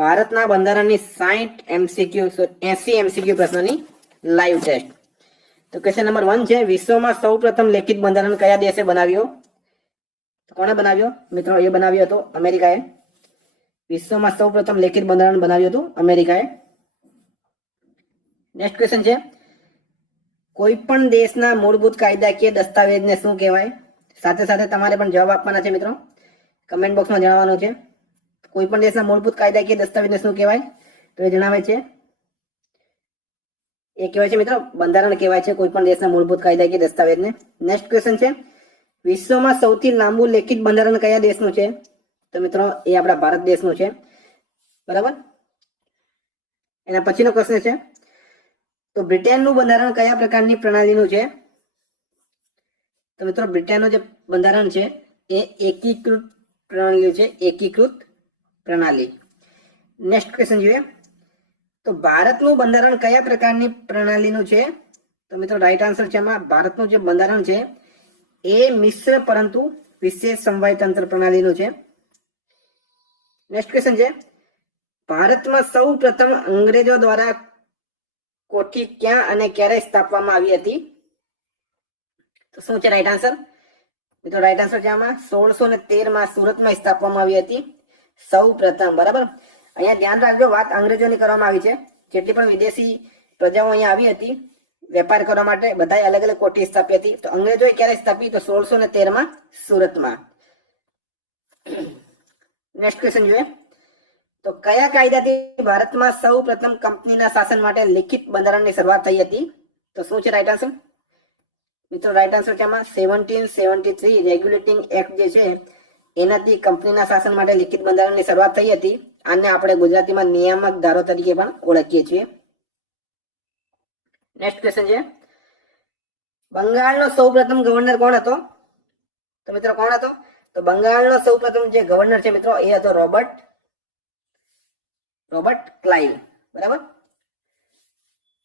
ભારતના બંધારણની 60 MCQ 80 MCQ પ્રશ્નોની લાઈવ ટેસ્ટ. તો ક્વેશ્ચન નંબર 1 છે, વિશ્વમાં સૌપ્રથમ લેખિત બંધારણ કયા દેશે બનાવ્યો? કોણે બનાવ્યો મિત્રો? એ બનાવ્યો હતો અમેરિકાએ. વિશ્વમાં સૌપ્રથમ લેખિત બંધારણ બનાવ્યું હતું અમેરિકાએ. નેક્સ્ટ ક્વેશ્ચન છે, કોઈ પણ દેશના મૂળભૂત કાયદાકીય દસ્તાવેજને શું કહેવાય? સાથે સાથે તમારે પણ જવાબ આપવાના છે મિત્રો, કમેન્ટ બોક્સમાં જણાવવાનું છે. કોઈ પણ દેશના મૂળભૂત કાયદાકીય દસ્તાવેજને શું કહેવાય? તો એ જણાવે છે, એ કહેવાય છે મિત્રો બંધારણ કહેવાય છે કોઈ પણ દેશના મૂળભૂત કાયદાકીય દસ્તાવેજને. નેક્સ્ટ ક્વેશ્ચન છે, વિશ્વમાં સૌથી લાંબુ લેખિત બંધારણ કયા દેશનું છે? તો મિત્રો એ આપણા ભારત દેશનું છે, બરાબર. એના પછીનો પ્રશ્ન છે, તો બ્રિટનનું બંધારણ કયા પ્રકારની પ્રણાલીનું છે? તો મિત્રો બ્રિટનનું જે બંધારણ છે એ એકીકૃત પ્રણાલી છે, એકીકૃત પ્રણાલી. નેક્સ્ટ ક્વેશ્ચન જોઈએ, તો ભારતનું બંધારણ કયા પ્રકારની પ્રણાલીનું છે? તો મિત્રો રાઈટ આન્સર છે આમાં ભારતનું જે બંધારણ છે એ મિશ્ર પરંતુ વિશેષ સમવાય તંત્ર પ્રણાલીનું છે. નેક્સ્ટ ક્વેશ્ચન છે, ભારતમાં સૌ પ્રથમ અંગ્રેજો દ્વારા કોઠી ક્યાં અને ક્યારે સ્થાપવામાં આવી હતી? તો શું છે રાઈટ આન્સર? મિત્રો રાઈટ આન્સર છે આમાં 1613 માં સુરતમાં સ્થાપવામાં આવી હતી સૌ પ્રથમ, બરાબર. અહીંયા ધ્યાન રાખજો, વાત અંગ્રેજોની કરવામાં આવી છે. જેટલી પણ વિદેશી પ્રજાઓ અહીંયા આવી હતી વેપાર કરવા માટે, બધાએ અલગ અલગ કોઠી સ્થાપી હતી. તો અંગ્રેજોએ ક્યારે સ્થાપી? તો 1613 માં સુરતમાં. નેક્સ્ટ ક્વેશ્ચન જોઈએ, તો કયા કાયદાથી ભારતમાં સૌ પ્રથમ કંપનીના શાસન માટે લિખિત બંધારણની શરૂઆત થઈ હતી? તો શું છે રાઈટ આન્સર? મિત્રો રાઈટ આન્સર છે આમાં 1773 રેગ્યુલેટિંગ એક્ટ જે છે એનાથી કંપનીના શાસન માટે લિખિત બંધારણની શરૂઆત થઈ હતી. આને આપણે ગુજરાતીમાં નિયામક ધારો તરીકે પણ ઓળખીએ છીએ. નેક્સ્ટ ક્વેશ્ચન છે, બંગાળનો સૌપ્રથમ ગવર્નર કોણ હતો? તો મિત્રો કોણ હતો? તો બંગાળનો સૌપ્રથમ જે ગવર્નર છે મિત્રો એ હતો રોબર્ટ ક્લાઇવ, બરાબર.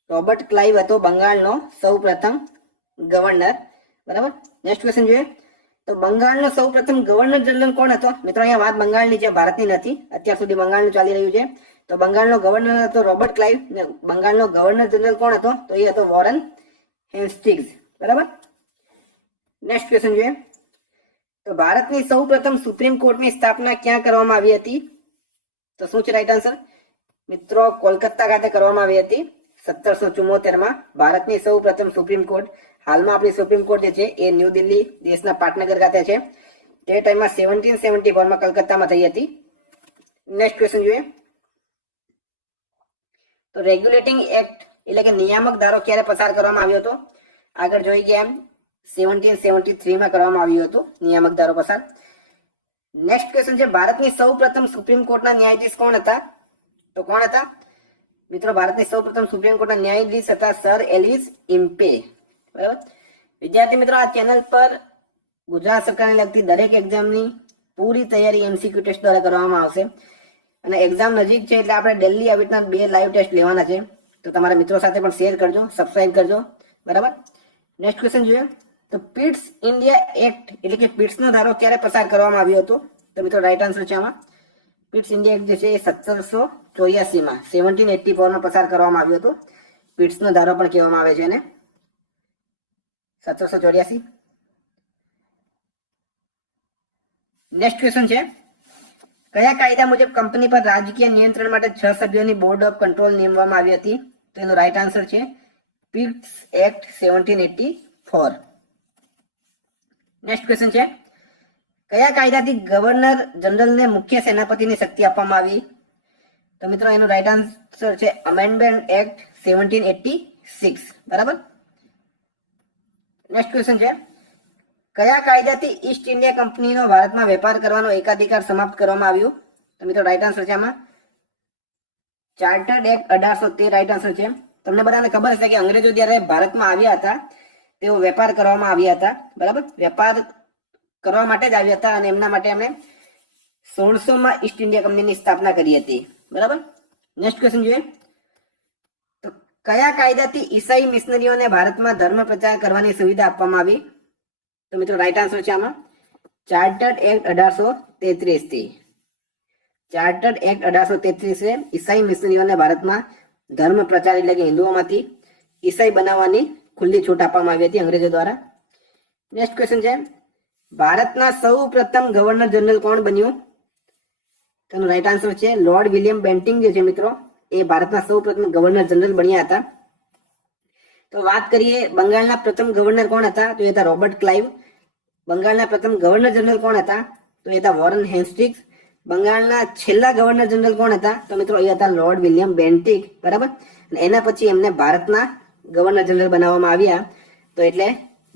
રોબર્ટ ક્લાઇવ હતો બંગાળનો સૌપ્રથમ ગવર્નર, બરાબર. નેક્સ્ટ ક્વેશ્ચન જોઈએ, તો બંગાળનો સૌપ્રથમ ગવર્નર જનરલ કોણ હતો? મિત્રો અહીંયા વાત બંગાળની છે, ભારતની નથી. અત્યાર સુધી બંગાળનું ચાલી રહ્યું છે. તો બંગાળનો ગવર્નર હતો રોબર્ટ ક્લાઇવ. બંગાળનો ગવર્નર જનરલ કોણ હતો? તો એ હતો વોરન હેસ્ટિગ્સ, બરાબર. નેક્સ્ટ ક્વેશ્ચન જોઈએ, તો ભારતની સૌપ્રથમ સુપ્રીમ કોર્ટની સ્થાપના ક્યાં કરવામાં આવી હતી? તો શું છે રાઈટ આન્સર? મિત્રો કોલકાતા ખાતે કરવામાં આવી હતી 1774 માં. ભારતની સૌપ્રથમ સુપ્રીમ કોર્ટ, હાલમાં આપણી સુપ્રીમ કોર્ટ જે છે એ ન્યૂ દિલ્હી દેશના પાટનગર ખાતે છે. તે ટાઈમમાં 1774 માં કલકત્તામાં થઈ હતી. નેક્સ્ટ ક્વેશ્ચન જોઈએ, તો રેગ્યુલેટિંગ એક્ટ એટલે કે નિયામક ધારો ક્યારે પસાર કરવામાં આવ્યો હતો? આગળ જોઈ ગયા એમ 1773 માં કરવામાં આવ્યું હતું નિયામક ધારો પસાર. નેક્સ્ટ ક્વેશ્ચન છે, ભારતની સૌપ્રથમ સુપ્રીમ કોર્ટના ન્યાયાધીશ કોણ હતા? તો કોણ હતા મિત્રો? ભારતની સૌપ્રથમ સુપ્રીમ કોર્ટના ન્યાયાધીશ હતા સર એલિસ ઇમ્પે, બરાબર. વિદ્યાર્થી મિત્રો, આ ચેનલ પર ગુજરાત સરકારને લગતી દરેક એક્ઝામની પૂરી તૈયારી MCQ ટેસ્ટ દ્વારા કરવામાં આવશે. અને એક્ઝામ નજીક છે એટલે આપણે ડેલી આવી રીતના 2 લાઈવ ટેસ્ટ લેવાના છે. તો તમારા મિત્રો સાથે પણ શેર કરજો, સબસ્ક્રાઇબ કરજો, બરાબર. નેક્સ્ટ ક્વેશ્ચન જોઈએ, તો પિટ્સ ઇન્ડિયા એક્ટ એટલે કે પિટ્સનો ધારો ક્યારે પસાર કરવામાં આવ્યો હતો? તો મિત્રો રાઈટ આન્સર છે આમાં પિટ્સ ઇન્ડિયા એક્ટ જે છે એ 1784 માં 1784 માં પસાર કરવામાં આવ્યો હતો. પિટ્સનો ધારો પણ કહેવામાં આવે છે એને 1784. નેક્સ્ટ ક્વેશ્ચન છે, કયા કાયદા મુજબ કંપની પર રાજકીય નિયંત્રણ માટે 6 સભ્યોની બોર્ડ ઓફ કંટ્રોલ નિમવામાં આવી હતી? તો એનો રાઈટ આન્સર છે પિટ્સ એક્ટ 1784. નેક્સ્ટ ક્વેશ્ચન છે, કયા કાયદાથી ગવર્નર જનરલને મુખ્ય સેનાપતિની શક્તિ આપવામાં આવી? તો મિત્રો એનો રાઈટ આન્સર છે અમેન્ડમેન્ટ એક્ટ 1786, બરાબર. નેક્સ્ટ ક્વેશ્ચન છે, કયા કાયદાથી ઈસ્ટ ઇન્ડિયા કંપનીનો ભારતમાં વેપાર કરવાનો એકાધિકાર સમાપ્ત કરવામાં આવ્યું? તો મિત્રો રાઈટ આન્સર છે આમાં ચાર્ટર્ડ એક્ટ 1813 રાઈટ આન્સર છે. તમને બધાને ખબર હશે કે અંગ્રેજો જ્યારે ભારતમાં આવ્યા હતા તેઓ વેપાર કરવામાં આવ્યા હતા, બરાબર. વેપાર કરવા માટે જ આવ્યા હતા અને એમના માટે એમણે 1600 માં ઈસ્ટ ઇન્ડિયા કંપનીની સ્થાપના કરી હતી, બરાબર. નેક્સ્ટ ક્વેશ્ચન જોઈએ, તો કયા કાયદાથી ઈસાઈ મિશનરીઓને ભારતમાં ધર્મ પ્રચાર કરવાની સુવિધા આપવામાં આવી? તો મિત્રો રાઈટ આન્સર છે આમાં ચાર્ટર્ડ એક્ટ 1833 થી. ચાર્ટર્ડ એક્ટ 1833 છે ઈસાઈ મિશનરીઓને ભારતમાં ધર્મ પ્રચાર એટલે કે હિન્દુઓમાંથી ઈસાઈ બનાવવાની ખુલ્લી છૂટ આપવામાં આવી હતી અંગ્રેજો દ્વારા. નેક્સ્ટ ક્વેશ્ચન છે ભારતના સૌ પ્રથમ ગવર્નર જનરલ કોણ બન્યું? તેનો રાઈટ આન્સર છે લોર્ડ વિલિયમ બેન્ટિંગ જે છે મિત્રો એ ભારતના સૌ પ્રથમ ગવર્નર જનરલ બન્યા હતા. તો વાત કરીએ બંગાળના પ્રથમ ગવર્નર કોણ હતા? તો એ હતા રોબર્ટ ક્લાઇવ. બંગાળના પ્રથમ ગવર્નર જનરલ કોણ હતા? તો એ હતા વોરન હેસ્ટિંગ્સ. બંગાળના છેલ્લા ગવર્નર જનરલ કોણ હતા? તો મિત્રો એ હતા લોર્ડ વિલિયમ બેન્ટિક. બરાબર. અને એના પછી એમને ભારતના ગવર્નર જનરલ બનાવવામાં આવ્યા. તો એટલે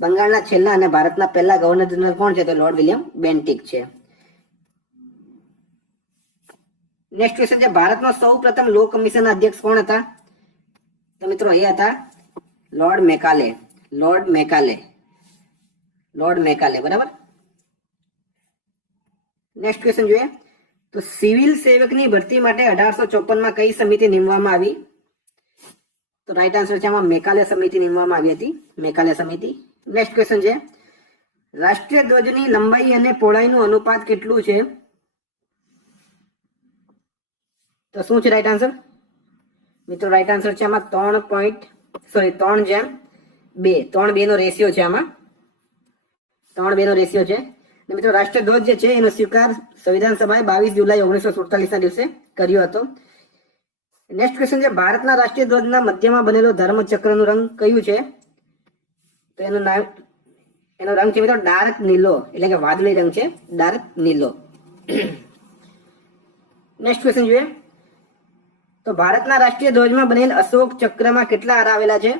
બંગાળના છેલ્લા અને ભારતના પહેલા ગવર્નર જનરલ કોણ છે? તો લોર્ડ વિલિયમ બેન્ટિક છે. નેક્સ્ટ ક્વેશ્ચન છે ભારતનો સૌ પ્રથમ લો કમિશનના અધ્યક્ષ કોણ હતા? તો મિત્રો એ હતા લોર્ડ મેકાલે. લોર્ડ મેકાલે. બરાબર. નેક્સ્ટ ક્વેશ્ચન જોઈએ તો સિવિલ સેવકની ભરતી માટે 1854 કઈ સમિતિ નિમવામાં આવી? તો રાઈટ આન્સર છે આમાં મેકાલે સમિતિ નિમવામાં આવી હતી. મેકાલે સમિતિ. નેક્સ્ટ ક્વેશ્ચન છે રાષ્ટ્રીય ધ્વજની લંબાઈ અને પહોળાઈનું અનુપાત કેટલું છે? તો શું છે રાઈટ આન્સર? મિત્રો રાઈટ આન્સર છે આમાં 3:2 નો રેશિયો છે. આમાં 3:2 નો રેશિયો છે. મિત્રો રાષ્ટ્રધ્વજ જે છે એનો સ્વીકાર સંવિધાન સભાએ 22 જુલાઈ 1947 ના દિવસે કર્યો હતો. નેક્સ્ટ ક્વેશ્ચન છે ભારતના રાષ્ટ્રીય ધ્વજના મધ્યમાં બનેલો ધર્મચક્રનું રંગ કયું છે? તો એનો રંગ છે મિત્રો ડાર્ક નીલો એટલે કે વાદળી રંગ છે. ડાર્ક નીલો. નેક્સ્ટ ક્વેશ્ચન જોઈએ તો ભારતના રાષ્ટ્રીય ધ્વજમાં બનેલ અશોક ચક્રમાં કેટલા આરા આવેલા છે?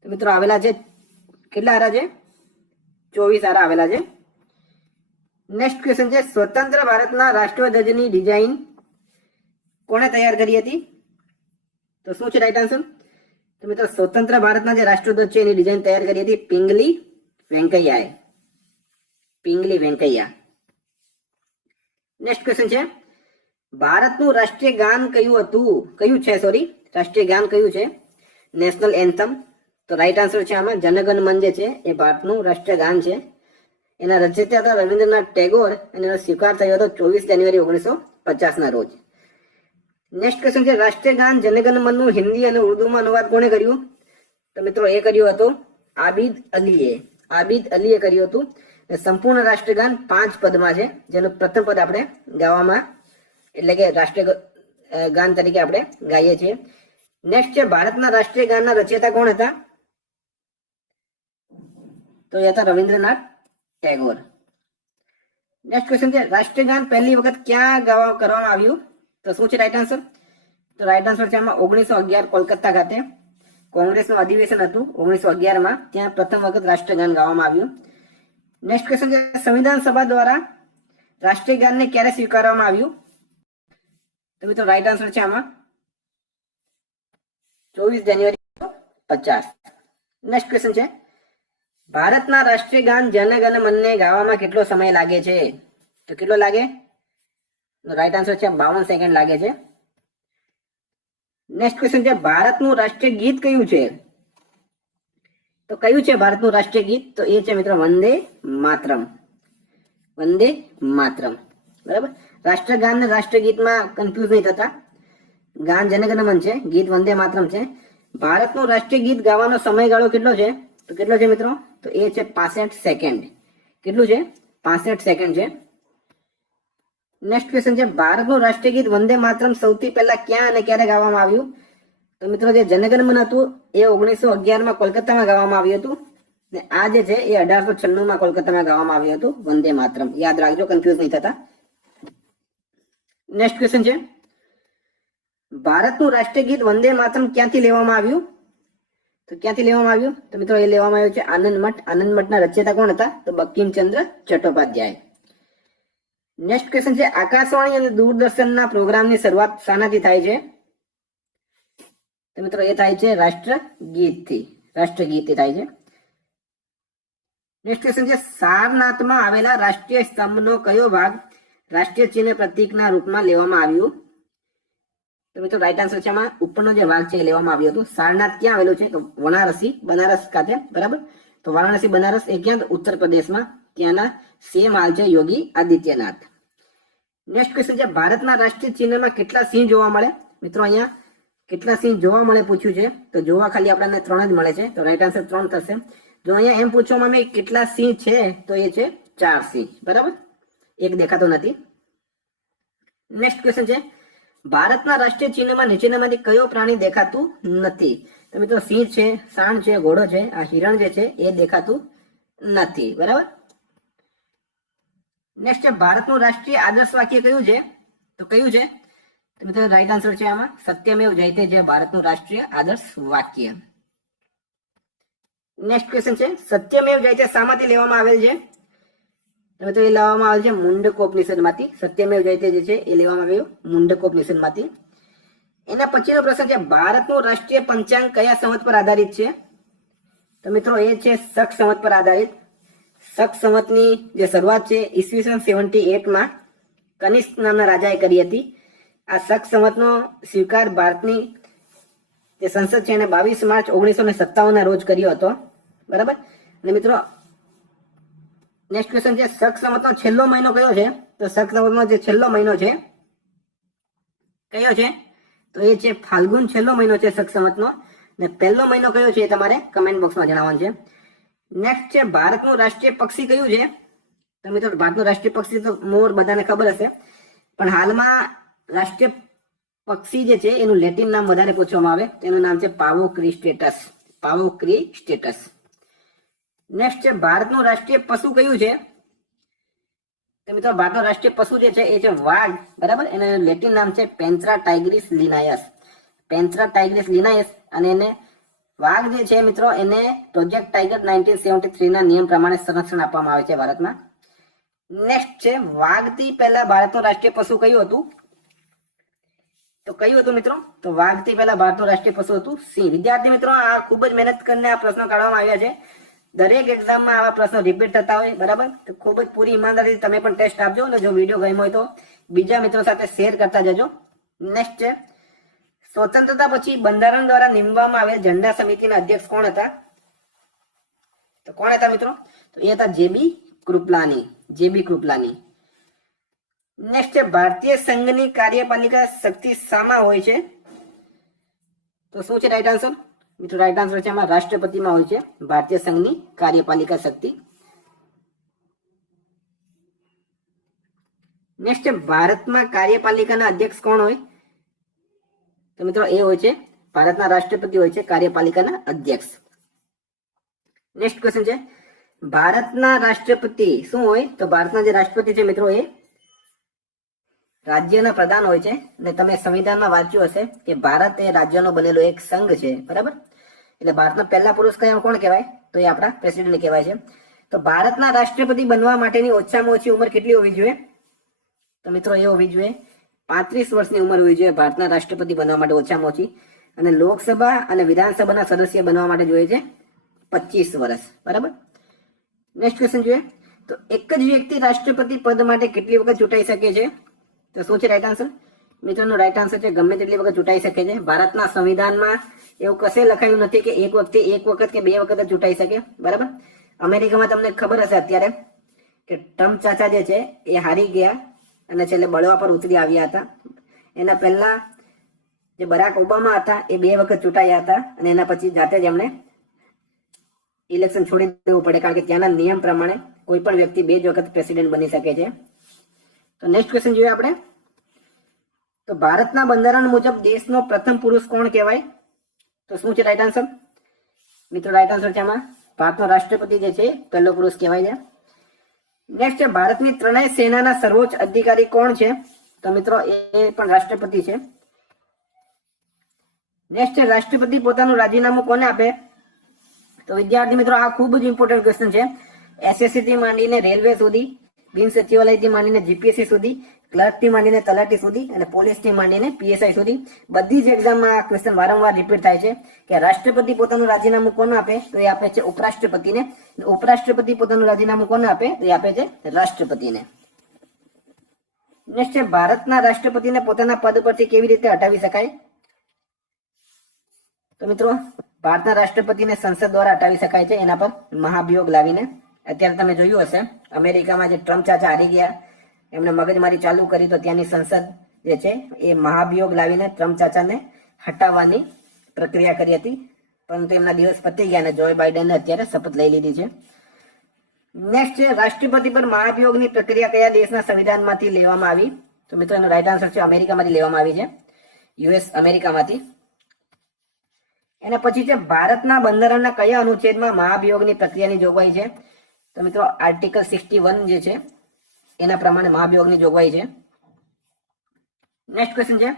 તો મિત્રો આવેલા છે કેટલા આરા છે? 24 આરા આવેલા છે. નેક્સ્ટ ક્વેશ્ચન છે સ્વતંત્ર ભારતના રાષ્ટ્રધ્વજની ડિઝાઇન કોણે તૈયાર કરી હતી? તો શું છે રાઈટ આન્સર? તો મિત્રો સ્વતંત્ર ભારતના જે રાષ્ટ્રધ્વજ છે એની ડિઝાઇન તૈયાર કરી હતી પિંગલી વેંકૈયાએ. નેક્સ્ટ ક્વેશ્ચન છે ભારતનું રાષ્ટ્રીય ગાન કયું છે? રાષ્ટ્રીય ગાન કયું છે? National anthem. તો રાઈટ આન્સર છે આમાં જનગણ મન જે છે એ ભારતનું રાષ્ટ્રીય ગાન છે. એના રચયિતા હતા રવિન્દ્રનાથ ટેગોર અને એનો સ્વીકાર થયો હતો 24 જાન્યુઆરી 1950 ના રોજ. નેક્સ્ટ ક્વેશ્ચન છે રાષ્ટ્રીય ગાન જનગણ મનનું હિન્દી અને ઉર્દુમાં અનુવાદ કોણે કર્યું? તો મિત્રો એ કર્યું હતું આબિદ અલીએ કર્યું હતું. સંપૂર્ણ રાષ્ટ્રીય ગાન 5 પદમાં છે જેનું પ્રથમ પદ આપણે ગાવામાં એટલે કે રાષ્ટ્રીય ગાન તરીકે આપણે ગાઈએ છીએ. નેક્સ્ટ છે ભારતના રાષ્ટ્રીય ગાનના રચયિતા કોણ હતા? તો એ હતા રવિન્દ્રનાથ ટેગોર. નેક્સ્ટ ક્વેશ્ચન છે રાષ્ટ્રીય ગાન પહેલી વખત ક્યાં કરવામાં આવ્યું? તો શું છે રાઈટ આન્સર? તો રાઈટ આન્સર છે આમાં 1911 કોલકાતા ખાતે કોંગ્રેસનું અધિવેશન હતું 1911 માં. ત્યાં પ્રથમ વખત રાષ્ટ્રીય ગાન ગાવામાં આવ્યું. નેક્સ્ટ ક્વેશ્ચન છે સંવિધાન સભા દ્વારા રાષ્ટ્રીય ગાનને ક્યારે સ્વીકારવામાં આવ્યું? તો મિત્રો રાઈટ આન્સર છે આમાં 24 જાન્યુઆરી 1950. નેક્સ્ટ ક્વેશ્ચન છે ભારતના રાષ્ટ્રીય ગાન જનગણ મનને ગાવામાં કેટલો સમય લાગે છે? તો કેટલો લાગે? રાઈટ આન્સર છે 52 સેકન્ડ લાગે છે. નેક્સ્ટ ક્વેશ્ચન છે ભારતનું રાષ્ટ્રીય ગીત કયું છે? તો કયું છે ભારતનું રાષ્ટ્રીય ગીત? તો એ છે મિત્રો વંદે માતરમ. બરાબર. રાષ્ટ્રીય ગાન ને રાષ્ટ્રીય ગીતમાં કન્ફ્યુઝ નહીં થતા. ગાન જનગણ મન છે, ગીત વંદે માતરમ છે. ભારતનું રાષ્ટ્રીય ગીત ગાવાનો સમયગાળો કેટલો છે? તો કેટલો છે મિત્રો? તો એ છે 65 સેકન્ડ. કેટલું છે? 65 સેકન્ડ છે. નેક્સ્ટ ક્વેશ્ચન છે ભારતનું રાષ્ટ્રીય ગીત વંદે માતરમ સૌથી પહેલા ક્યાં અને ક્યારે ગાવામાં આવ્યું? તો મિત્રો જે જનગણ મન હતું એ 1911 માં કોલકાતામાં ગાવામાં આવ્યું હતું. ને આ જે છે એ 1896 માં કોલકાતામાં ગાવામાં આવ્યું હતું વંદે માતરમ. યાદ રાખજો, કન્ફ્યુઝ નહીં થતા. નેક્સ્ટ ક્વેશ્ચન છે ભારતનું રાષ્ટ્રીય ગીત વંદે માતરમ ક્યાંથી લેવામાં આવ્યું? તો ક્યાંથી લેવામાં આવ્યું? તો મિત્રો એ લેવામાં આવ્યું છે આનંદ મઠના રચયિતા કોણ હતા? તો બંકિમચંદ્ર ચટ્ટોપાધ્યાય. નેક્સ્ટ ક્વેશ્ચન છે આકાશવાણી અને દૂરદર્શનના પ્રોગ્રામની શરૂઆત શાનાથી થાય છે? તો મિત્રો એ થાય છે રાષ્ટ્રગીતથી થાય છે. નેક્સ્ટ ક્વેશ્ચન છે સારનાથમાં આવેલા રાષ્ટ્રીય સ્તંભનો કયો ભાગ રાષ્ટ્રીય ચિહ્ન પ્રતીકના રૂપમાં લેવામાં આવ્યું? તો મિત્રો રાઈટ આન્સર છે આમાં ઉપરનો જે ભાગ છે એ લેવામાં આવ્યો હતો. સારનાથ ક્યાં આવેલું છે? તો બનારસ ખાતે. બરાબર. તો વારાણસી બનારસ એ ક્યાં? ઉત્તર પ્રદેશમાં. ત્યાંના સીએમ હાલ છે યોગી આદિત્યનાથ. નેક્સ્ટ ક્વેશ્ચન છે ભારતના રાષ્ટ્રીય ચિહ્નમાં કેટલા સિંહ જોવા મળે? મિત્રો અહીંયા કેટલા સિંહ જોવા મળે પૂછ્યું છે, તો જોવા ખાલી આપણને 3 જ મળે છે, તો રાઈટ આન્સર 3 થશે. જો અહીંયા એમ પૂછવામાં આવે કેટલા સિંહ છે, તો એ છે 4 સિંહ, બરાબર, એક દેખાતો નથી. નેક્સ્ટ ક્વેશ્ચન છે ભારતના રાષ્ટ્રીય ચિહ્નમાં નીચેનામાંથી કયો પ્રાણી દેખાતું નથી? તો મિત્રો સિંહ છે, સાણ છે, ઘોડો છે, આ હિરણ જે છે એ દેખાતું નથી, બરાબર. નેક્સ્ટ છે ભારતનું રાષ્ટ્રીય આદર્શ વાક્ય કયું છે? તો કયું છે? તો મિત્રો રાઈટ આન્સર છે આમાં સત્યમેવ જયતે, જે ભારતનું રાષ્ટ્રીય આદર્શ વાક્ય. નેક્સ્ટ ક્વેશ્ચન છે સત્યમેવ જયતે શામાંથી લેવામાં આવેલ છે? તો એ લેવામાં આવેલ છે મુંડકોપનિષદમાંથી. સત્યમેવ જયતે જે છે એ લેવામાં આવ્યું મુંડકોપનિષદમાંથી. એના પછીનો પ્રશ્ન છે ભારતનું રાષ્ટ્રીય પંચાંગ કયા સંવત પર આધારિત છે? તો મિત્રો એ છે શક સંવત પર આધારિત. શક સંવતની જે શરૂઆત છે ઈસવીસન 78 માં કનિષ્ક નામના રાજાએ કરી હતી. આ શક સંવતનો સ્વીકાર ભારતની જે સંસદ છે એને 22 માર્ચ 1957 ના રોજ કર્યો હતો, બરાબર. અને મિત્રો નેક્સ્ટ ક્વેશ્ચન છે શક સંવતનો છેલ્લો મહિનો કયો છે? તો શક સંવતનો જે છેલ્લો મહિનો છે કયો છે? તો એ છે ફાલ્ગુન છેલ્લો મહિનો છે શક સંવતનો. ને પહેલો મહિનો કયો છે એ તમારે કમેન્ટ બોક્સમાં જણાવવાનું છે. નેક્સ્ટ છે ભારતનું રાષ્ટ્રીય પક્ષી કયું છે? તો મિત્રો ભારતનું રાષ્ટ્રીય પક્ષી તો મોર બધાને ખબર હશે, પણ હાલમાં રાષ્ટ્રીય પક્ષી જે છે એનું લેટિન નામ વધારે પૂછવામાં આવે, તેનું નામ છે પાવો ક્રિસ્ટેટસ. પાવો ક્રિસ્ટેટસ. નેક્સ્ટ છે ભારતનું રાષ્ટ્રીય પશુ કયું છે? તો મિત્રો ભારતનું રાષ્ટ્રીય પશુ જે છે એ છે વાઘ, બરાબર. એનું લેટિન નામ છે પેન્થરા ટાઇગ્રિસ લિનાયસ. પેન્થરા ટાઇગ્રિસ લિનાયસ. અને એને વાઘ જે છે મિત્રો એને પ્રોજેક્ટ ટાઈગર 1973 ના નિયમ પ્રમાણે સંરક્ષણ આપવામાં આવે છે ભારતમાં. નેક્સ્ટ છે વાઘથી પહેલા ભારતનું રાષ્ટ્રીય પશુ કયું હતું? તો કયું હતું મિત્રો? તો વાઘથી પહેલા ભારતનું રાષ્ટ્રીય પશુ હતું સિંહ. વિદ્યાર્થી મિત્રો આ ખૂબ જ મહેનત કરીને આ પ્રશ્નો કાઢવામાં આવ્યા છે. દરેક એક્ઝામમાં આવા પ્રશ્નો રિપીટ થતા હોય, બરાબર. તો ખૂબ જ પૂરી ઈમાનદારીથી તમે પણ ટેસ્ટ આપજો, અને જો વિડીયો ગમ્યો હોય તો બીજા મિત્રો સાથે શેર કરતા જજો. નેક્સ્ટ છે સ્વતંત્રતા પછી બંધારણ દ્વારા નિમવામાં આવેલ ઝંડા સમિતિના અધ્યક્ષ કોણ હતા? તો કોણ હતા મિત્રો? તો એ હતા જેબી કૃપલાની. જેબી કૃપલાની. નેક્સ્ટ છે ભારતીય સંઘની કાર્યપાલિકા શક્તિ શામાં હોય છે? તો શું છે રાઈટ આન્સર? મિત્રો રાઈટ આન્સર છે આમાં રાષ્ટ્રપતિમાં હોય છે ભારતીય સંઘની કાર્યપાલિકા શક્તિ. નેક્સ્ટ છે ભારતમાં કાર્યપાલિકાના અધ્યક્ષ કોણ હોય? તો મિત્રો એ હોય છે ભારતના રાષ્ટ્રપતિ હોય છે કાર્યપાલિકાના અધ્યક્ષ. નેક્સ્ટ ક્વેશ્ચન છે ભારતના રાષ્ટ્રપતિ શું હોય? તો ભારતના જે રાષ્ટ્રપતિ છે મિત્રો એ રાજ્યના પ્રધાન હોય છે. અને તમે સંવિધાનમાં વાંચ્યું હશે કે ભારત એ રાજ્યનો બનેલો એક સંઘ છે, બરાબર. એટલે ભારતના પહેલા પુરુષ કયા કોણ કહેવાય? તો એ આપણા પ્રેસિડેન્ટ કહેવાય છે. તો ભારતના રાષ્ટ્રપતિ બનવા માટેની ઓછામાં ઓછી ઉંમર કેટલી હોવી જોઈએ? તો મિત્રો એ હોવી જોઈએ 35 વર્ષની ઉંમર હોવી જોઈએ ભારતના રાષ્ટ્રપતિ બનવા માટે ઓછામાં ઓછી. અને લોકસભા અને વિધાનસભાના સદસ્ય બનવા માટે જોઈએ છે 25 વર્ષ, બરાબર. નેક્સ્ટ ક્વેશ્ચન જોઈએ તો એક જ વ્યક્તિ રાષ્ટ્રપતિ પદ માટે કેટલી વખત ચૂંટાઈ શકે છે? તો શું છે રાઈટ આન્સર? મિત્રોનો રાઈટ આન્સર છે ગમે તેટલી વખત ચૂંટાઈ શકે છે. ભારતના સંવિધાનમાં એવું કશે લખાયું નથી કે એક વખત કે 2 વખત જ ચૂંટાઈ શકે, બરાબર. અમેરિકામાં તમને ખબર હશે અત્યારે કે ટ્રમ્પ ચાચા જે છે એ હારી ગયા અને છેલ્લે બળવા પર ઉતરી આવ્યા હતા. એના પહેલા જે બરાક ઓબામા હતા એ 2 વખત ચૂંટાયા હતા, અને એના પછી જાતે જ એમણે ઇલેક્શન છોડી દેવું પડે, કારણ કે ત્યાંના નિયમ પ્રમાણે કોઈ પણ વ્યક્તિ 2 જ વખત પ્રેસિડેન્ટ બની શકે છે. તો નેક્સ્ટ ક્વેશ્ચન જોઈએ આપણે. તો ભારતના બંધારણ મુજબ દેશનો પ્રથમ પુરુષ કોણ કહેવાય? તો શું છે રાઈટ આન્સર? મિત્રો રાઈટ આન્સર છે આમાં ભારતનો રાષ્ટ્રપતિ જે છે પહેલો પુરુષ કહેવાય છે. નેક્સ્ટ છે ભારતની 3 સેનાના સર્વોચ્ચ અધિકારી કોણ છે? તો મિત્રો એ પણ રાષ્ટ્રપતિ છે. નેક્સ્ટ છે રાષ્ટ્રપતિ પોતાનું રાજીનામું કોને આપે? તો વિદ્યાર્થી મિત્રો આ ખૂબ જ ઇમ્પોર્ટન્ટ ક્વેશ્ચન છે. એસએસસી થી માંડીને રેલવે સુધી, બિન સચિવાલયથી માંડીને જીપીએસસી સુધી, ક્લર્કથી માંડીને તલાટી સુધી, અને પોલીસથી માંડીને પીએસઆઈ સુધી બધી જ એક્ઝામમાં આ ક્વેશ્ચન વારંવાર રિપીટ થાય છે કે રાષ્ટ્રપતિ પોતાનું રાજીનામું કોને આપે? તો એ આપે છે ઉપરાષ્ટ્રપતિને. ઉપરાષ્ટ્રપતિ પોતાનું રાજીનામું કોને આપે? તો એ આપે છે રાષ્ટ્રપતિને. નેક્સ્ટ છે ભારતના રાષ્ટ્રપતિને પોતાના પદ પરથી કેવી રીતે હટાવી શકાય? તો મિત્રો ભારતના રાષ્ટ્રપતિને સંસદ દ્વારા હટાવી શકાય છે, એના પર મહાભિયોગ લાવીને. અત્યારે તમે જોયું હશે અમેરિકામાં જે ટ્રમ્પ ચાચા હારી ગયા એમણે મગજમારી ચાલુ કરી તો ત્યાંની સંસદ જે છે એ મહાભિયોગ લાવીને ટ્રમ્પ ચાચાને હટાવવાની પ્રક્રિયા કરી હતી, પરંતુ એમના દિવસ પતી ગયા અને જો બાઇડને અત્યારે શપથ લઈ લીધી છે. નેક્સ્ટ છે રાષ્ટ્રપતિ પર મહાભિયોગની પ્રક્રિયા કયા દેશના સંવિધાનમાંથી લેવામાં આવી? તો મિત્રો એનો રાઈટ આન્સર છે અમેરિકામાંથી લેવામાં આવી છે, યુએસ અમેરિકામાંથી. એના પછી છે ભારતના બંધારણના કયા અનુચ્છેદમાં મહાભિયોગની પ્રક્રિયાની જોગવાઈ છે? તો મિત્રો આર્ટિકલ 61 જે છે એના પ્રમાણે મહાભિયોગની જોગવાઈ છે. નેક્સ્ટ ક્વેશ્ચન છે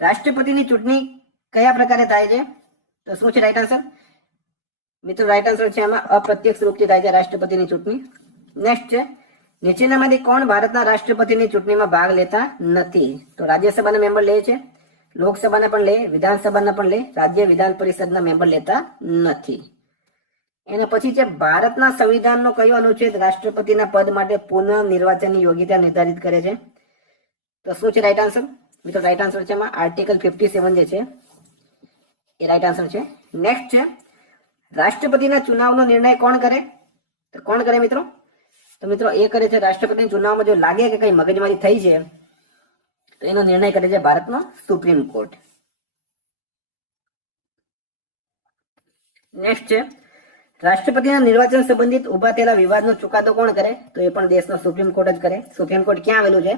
રાષ્ટ્રપતિની ચૂંટણી કયા પ્રકારે થાય છે? તો શું છે રાઈટ આન્સર? મિત્રો રાઈટ આન્સર છે આમાં અપ્રત્યક્ષ રૂપથી થાય છે રાષ્ટ્રપતિની ચૂંટણી. નેક્સ્ટ છે નીચેનામાંથી કોણ ભારતના રાષ્ટ્રપતિની ચૂંટણીમાં ભાગ લેતા નથી? તો રાજ્યસભાના મેમ્બર લે છે, લોકસભાના પણ લે, વિધાનસભાના પણ લે, રાજ્ય વિધાન પરિષદના મેમ્બર લેતા નથી. એના પછી છે ભારતના સંવિધાનનો કયો અનુચ્છેદ રાષ્ટ્રપતિના પદ માટે પુનઃ નિર્વાચનની યોગ્યતા નિર્ધારિત કરે છે? તો શું છે રાઈટ આન્સર? મિત્રો રાઈટ આન્સર છે એમાં આર્ટિકલ 57 જે છે એ રાઈટ આન્સર છે. નેક્સ્ટ છે રાષ્ટ્રપતિના ચુનાવનો નિર્ણય કોણ કરે? તો કોણ કરે મિત્રો? તો મિત્રો એ કરે છે રાષ્ટ્રપતિના ચુનાવમાં જો લાગે કે કઈ મગજમારી થઈ છે તો એનો નિર્ણય કરે છે ભારતનો સુપ્રીમ કોર્ટ. નેક્સ્ટ છે રાષ્ટ્રપતિના નિર્વાચન સંબંધિત ઉભા થયેલા વિવાદનો ચુકાદો કોણ કરે? તો એ પણ દેશનો સુપ્રીમ કોર્ટ જ કરે. સુપ્રીમ કોર્ટ ક્યાં આવેલું છે?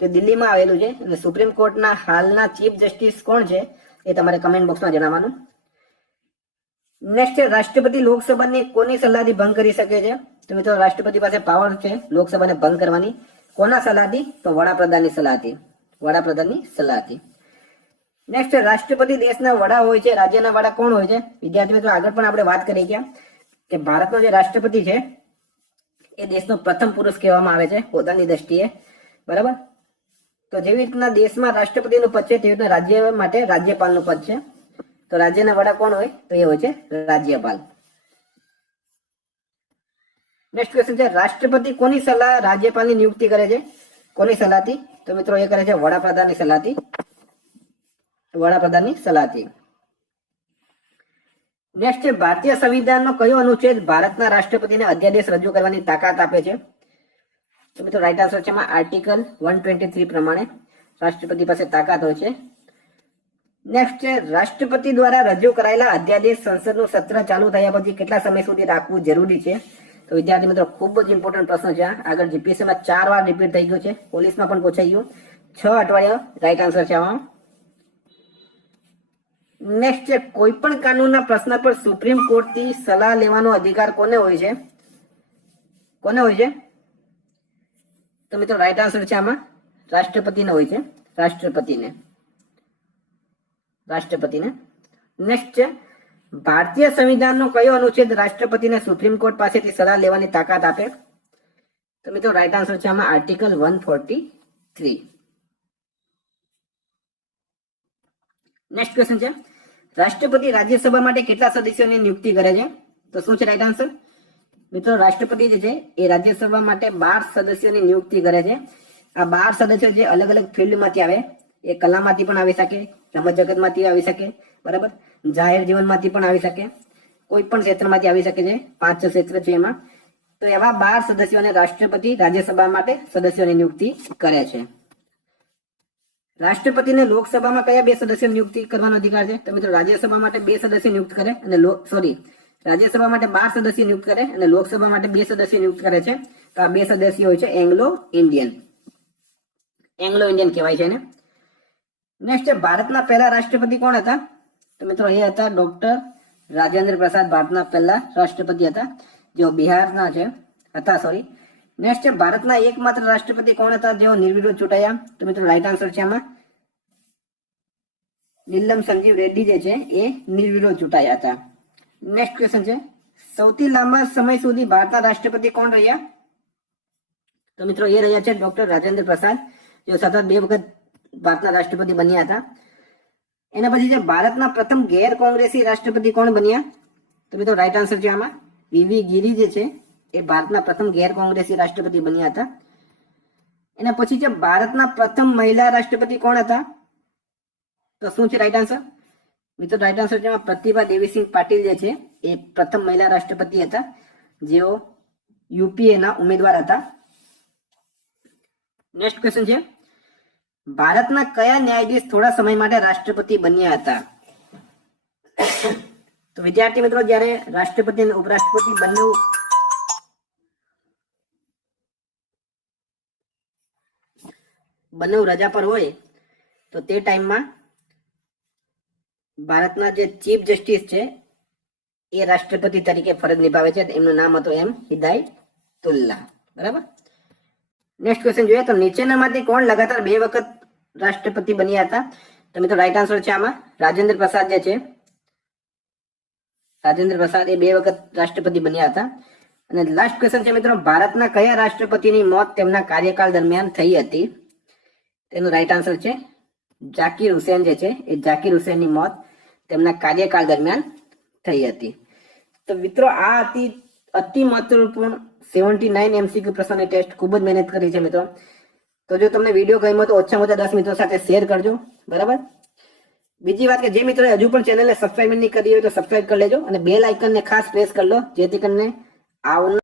તો દિલ્હીમાં આવેલું છે. અને સુપ્રીમ કોર્ટના હાલના ચીફ જસ્ટિસ કોણ છે એ તમારે કમેન્ટ બોક્સમાં જણાવવાનું. નેક્સ્ટ છે રાષ્ટ્રપતિ લોકસભાની કોની સલાહથી ભંગ કરી શકે છે? તો મિત્રો રાષ્ટ્રપતિ પાસે પાવર છે લોકસભાને ભંગ કરવાની. કોના સલાહથી? તો વડાપ્રધાનની સલાહથી. વડાપ્રધાનની સલાહથી. નેક્સ્ટ રાષ્ટ્રપતિ દેશના વડા હોય છે, રાજ્યના વડા કોણ હોય છે? વિદ્યાર્થી મિત્રો આગળ પણ આપણે વાત કરી ગયા કે ભારતનો જે રાષ્ટ્રપતિ છે એ દેશનો પ્રથમ પુરુષ કહેવામાં આવે છે હોદ્દાની દ્રષ્ટિએ, બરાબર. તો જેવી રીતના દેશમાં રાષ્ટ્રપતિનું પદ છે તેવી રીતના રાજ્ય માટે રાજ્યપાલનું પદ છે. તો રાજ્યના વડા કોણ હોય? તો એ હોય છે રાજ્યપાલ. નેક્સ્ટ ક્વેશ્ચન છે રાષ્ટ્રપતિ કોની સલાહ રાજ્યપાલની નિયુક્તિ કરે છે? કોની સલાહથી? તો મિત્રો એ કરે છે વડાપ્રધાનની સલાહથી. વડાપ્રધાનની સલાહથી. નેક્સ્ટ છે ભારતીય સંવિધાનનો કયો અનુચ્છેદ ભારતના રાષ્ટ્રપતિને અધ્યાદેશ રજૂ કરવાની તાકાત આપે છે? તો મિત્રો રાઈટ આન્સર છે એમાં આર્ટિકલ 123 પ્રમાણે રાષ્ટ્રપતિ પાસે તાકાત હોય છે. નેક્સ્ટ છે રાષ્ટ્રપતિ દ્વારા રજૂ કરાયેલા અધ્યાદેશ સંસદનું સત્ર ચાલુ થયા પછી કેટલા સમય સુધી રાખવું જરૂરી છે? તો વિદ્યાર્થી મિત્રો ખૂબ જ ઇમ્પોર્ટન્ટ પ્રશ્ન છે. આગળ જીપીએસસીમાં 4 વાર રિપીટ થઈ ગયું છે, પોલીસમાં પણ પૂછાઈ ગયું. 6 અઠવાડિયા રાઈટ આન્સર છે આમાં. નેક્સ્ટ છે કોઈ પણ કાનૂનના પ્રશ્ન પર સુપ્રીમ કોર્ટથી સલાહ લેવાનો અધિકાર કોને હોય છે? કોને હોય છે? તો મિત્રો રાઈટ આન્સર છે આમાં રાષ્ટ્રપતિને હોય છે. રાષ્ટ્રપતિને. રાષ્ટ્રપતિને. નેક્સ્ટ છે ભારતીય સંવિધાનનો કયો અનુચ્છેદ રાષ્ટ્રપતિને સુપ્રીમ કોર્ટ પાસેથી સલાહ લેવાની તાકાત આપે? તો મિત્રો રાઈટ આન્સર છે આમાં આર્ટિકલ 143. નેક્સ્ટ ક્વેશ્ચન છે રાષ્ટ્રપતિ રાજ્યસભા માટે કેટલા સદસ્યોની નિયુક્તિ કરે છે? તો શું છે રાઈટ આન્સર? મિત્રો રાષ્ટ્રપતિ જે છે એ રાજ્યસભા માટે 12 સદસ્યોની નિયુક્તિ કરે છે. આ 12 સદસ્યો જે અલગ અલગ ફિલ્ડમાંથી આવે, એ કલામાંથી પણ આવી શકે, રમત જગતમાંથી આવી શકે, બરાબર, જાહેર જીવનમાંથી પણ આવી શકે, કોઈ પણ ક્ષેત્રમાંથી આવી શકે છે. 5 ક્ષેત્ર છે એમાં. તો એવા 12 સદસ્યોને રાષ્ટ્રપતિ રાજ્યસભા માટે સદસ્યોની નિયુક્તિ કરે છે. રાષ્ટ્રપતિને લોકસભામાં કયા 2 સદસ્યો નિયુક્તિ કરવાનો અધિકાર છે? તો મિત્રો રાજ્યસભા માટે 2 સદસ્ય નિયુક્ત કરે અને રાજ્યસભા માટે 12 સદસ્ય નિયુક્ત કરે અને લોકસભા માટે 2 સદસ્ય નિયુક્ત કરે છે. તો આ 2 સદસ્યો હોય છે એંગ્લો ઇન્ડિયન. એંગ્લો ઇન્ડિયન કહેવાય છે એને. નેક્સ્ટ ભારતના પહેલા રાષ્ટ્રપતિ કોણ હતા? તો મિત્રો એ હતા ડોક્ટર રાજેન્દ્ર પ્રસાદ. ભારતના પહેલા રાષ્ટ્રપતિ હતા, જેઓ બિહારના હતા. નેક્સ્ટ ભારતના એકમાત્ર રાષ્ટ્રપતિ કોણ હતા જેઓ નિર્વિરોધ ચૂંટાયા? તો મિત્રો રાઈટ આન્સર છે આમાં નીલમ સંજીવ રેડ્ડી જે છે એ નિર્વિરોધ ચૂંટાયા હતા. નેક્સ્ટ ક્વેશ્ચન છે સૌથી લાંબા સમય સુધી ભારતના રાષ્ટ્રપતિ કોણ રહ્યા? તો મિત્રો એ રહ્યા છે ડોક્ટર રાજેન્દ્ર પ્રસાદ, જેઓ સતત 2 વખત ભારતના રાષ્ટ્રપતિ બન્યા હતા. એના પછી છે ભારતના પ્રથમ ગેર કોંગ્રેસી રાષ્ટ્રપતિ કોણ બન્યા? તો મિત્રો રાઈટ આન્સર છે આમાં વીવી ગિરી જે છે એ ભારતના પ્રથમ ગેર કોંગ્રેસી રાષ્ટ્રપતિ બન્યા હતા. એના પછી છે ભારતના પ્રથમ મહિલા રાષ્ટ્રપતિ કોણ હતા? તો શું છે રાઈટ આન્સર? મિત્રો રાઈટ આન્સર છે પ્રતિભા દેવીસિંહ પાટીલ જે છે એ પ્રથમ મહિલા રાષ્ટ્રપતિ હતા, જેઓ યુપીએ ના ઉમેદવાર હતા. નેક્સ્ટ ક્વેશ્ચન છે, ભારતના કયા ન્યાયાધીશ થોડા સમય માટે રાષ્ટ્રપતિ બન્યા હતા? તો વિદ્યાર્થી મિત્રો, જ્યારે રાષ્ટ્રપતિ અને ઉપરાષ્ટ્રપતિ બંને રજા પર હોય તો તે ટાઈમમાં ભારતના જે ચીફ જસ્ટિસ છે એ રાષ્ટ્રપતિ તરીકે ફરજ નિભાવે છે. એમનું નામ હતું એમ હિદાયતુલ્લાહ. બરાબર. નેક્સ્ટ ક્વેશ્ચન જોઈએ તો નીચેનામાંથી કોણ લગાતાર 2 વખત રાષ્ટ્રપતિ બન્યા હતા? તો મિત્રો રાઈટ આન્સર છે આમાં રાજેન્દ્ર પ્રસાદ જે છે, રાજેન્દ્ર પ્રસાદ એ 2 વખત રાષ્ટ્રપતિ બન્યા હતા. અને લાસ્ટ ક્વેશ્ચન છે મિત્રો, ભારતના કયા રાષ્ટ્રપતિની મોત તેમના કાર્યકાળ દરમિયાન થઈ હતી? તેનો રાઈટ આન્સર છે ઝાકિર હુસેન જે છે, એ ઝાકિર હુસેનની મોત તેમના કાર્યકાળ દરમિયાન થઈ હતી. તો મિત્રો આ અતિ મહત્વપૂર્ણ 79 MCQ પ્રશ્નની ટેસ્ટ ખૂબ જ મહેનત કરી છે મિત્રો. તો જો તમને વિડીયો ગમ્યો તો ઓછામાં ઓછા 10 મિત્રો સાથે શેર કરજો. બરાબર. બીજી વાત કે જે મિત્રોએ હજુ પણ ચેનલને સબસ્ક્રાઇબ નહીં કરી હોય તો સબસ્ક્રાઇબ કરી લેજો અને બેલ આઇકનને ખાસ પ્રેસ કરી લો, જેથી કરીને આવનાર